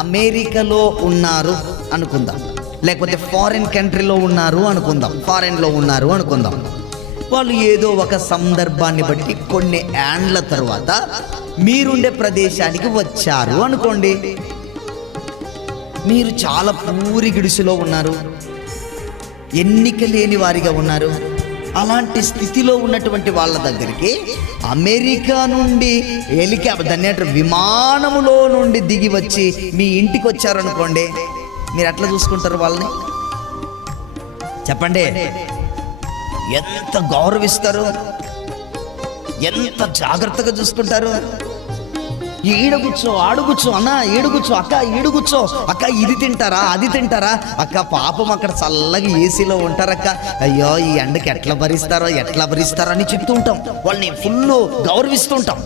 అమెరికాలో ఉన్నారు అనుకుందాం, లేకపోతే ఫారిన్ కంట్రీలో ఉన్నారు అనుకుందాం, ఫారిన్లో ఉన్నారు అనుకుందాం. వాళ్ళు ఏదో ఒక సందర్భాన్ని బట్టి కొన్ని ఏండ్ల తర్వాత మీరుండే ప్రదేశానికి వచ్చారు అనుకోండి. మీరు చాలా పూరి గిడిసిలో ఉన్నారు, ఎన్నిక లేని వారిగా ఉన్నారు. అలాంటి స్థితిలో ఉన్నటువంటి వాళ్ళ దగ్గరికి అమెరికా నుండి విమానములో నుండి దిగి వచ్చి మీ ఇంటికి వచ్చారనుకోండి, మీరు ఎట్లా చూసుకుంటారు వాళ్ళని? చెప్పండి. ఎంత గౌరవిస్తారు, ఎంత జాగ్రత్తగా చూసుకుంటారు. ఈడగుచ్చో, ఆడుగుచ్చో, అన్న ఈడుగుచ్చో, అక్క ఈడుగుచ్చో, అక్క ఇది తింటారా, అది తింటారా, అక్క పాపం అక్కడ చల్లగా ఏసీలో ఉంటారక్క, అయ్యో ఈ ఎండకి ఎట్లా భరిస్తారో అని చెప్తూ ఉంటాం. వాళ్ళని ఫుల్ గౌరవిస్తూ ఉంటాం.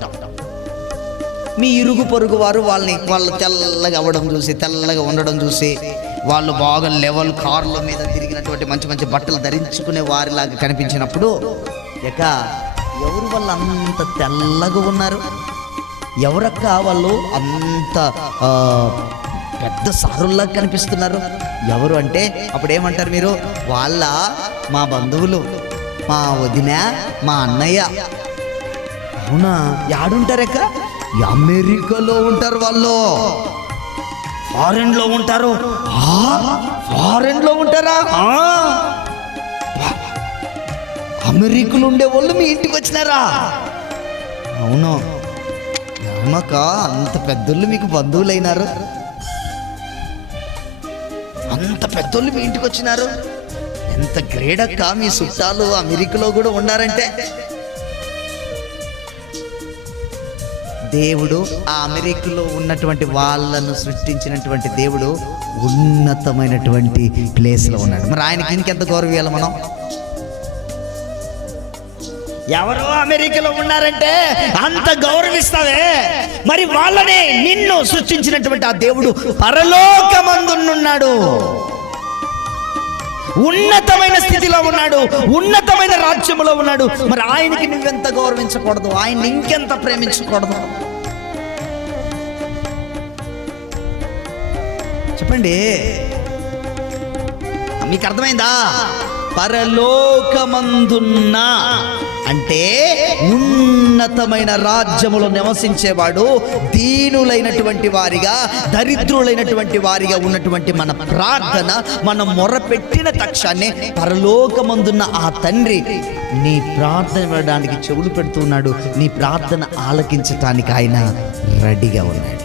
మీ ఇరుగు పొరుగు వారు వాళ్ళు తెల్లగా అవ్వడం చూసి, తెల్లగా ఉండడం చూసి, వాళ్ళు బాగా లెవెల్ కార్ల మీద తిరిగినటువంటి మంచి మంచి బట్టలు ధరించుకునే వారిలాగా కనిపించినప్పుడు, ఇక ఎవరు వాళ్ళు అంత తెల్లగా ఉన్నారు, ఎవరక్క వాళ్ళు అంత పెద్ద సారుల్లా కనిపిస్తున్నారు, ఎవరు అంటే అప్పుడు ఏమంటారు మీరు? మా బంధువులు, మా వదిన, మా అన్నయ్య. అవునా? యాడుంటారక్క? అమెరికాలో ఉంటారు వాళ్ళు, ఫారెన్లో ఉంటారు. ఫారెన్లో ఉంటారా? అమెరికాలో ఉండే వాళ్ళు మీ ఇంటికి వచ్చినారా? అవును. ఏమక్క అంత పెద్దోళ్ళు మీకు బంధువులైనారు, అంత పెద్దోళ్ళు మీ ఇంటికి వచ్చినారు, ఎంత గ్రేట్ అక్క, మీ చుట్టాలు అమెరికాలో కూడా ఉన్నారంటే. దేవుడు ఆ అమెరికాలో ఉన్నటువంటి వాళ్ళను సృష్టించినటువంటి దేవుడు ఉన్నతమైనటువంటి ప్లేస్లో ఉన్నాడు. మరి ఆయనకి ఇంకెంత గౌరవం ఇవ్వాలి మనం? ఎవరో అమెరికాలో ఉన్నారంటే అంత గౌరవిస్తావే, మరి వాళ్ళనే నిన్ను సృష్టించినటువంటి ఆ దేవుడు పరలోకమందున్నాడు, ఉన్నతమైన స్థితిలో ఉన్నాడు, ఉన్నతమైన రాజ్యములో ఉన్నాడు. మరి ఆయనకి నువ్వెంత గౌరవించకూడదు, ఆయన్ని ఇంకెంత ప్రేమించకూడదు? చెప్పండి, మీకు అర్థమైందా? పరలోకమందున్న అంటే ఉన్నతమైన రాజ్యములో నివసించేవాడు, దీనులైనటువంటి వారిగా, దరిద్రులైనటువంటి వారిగా ఉన్నటువంటి మన ప్రార్థన, మనం మొరపెట్టిన తక్షణమే పరలోకమందున్న ఆ తండ్రి నీ ప్రార్థన వినడానికి చెవులు పెడుతున్నాడు, నీ ప్రార్థన ఆలకించటానికి ఆయన రెడీగా ఉన్నాడు.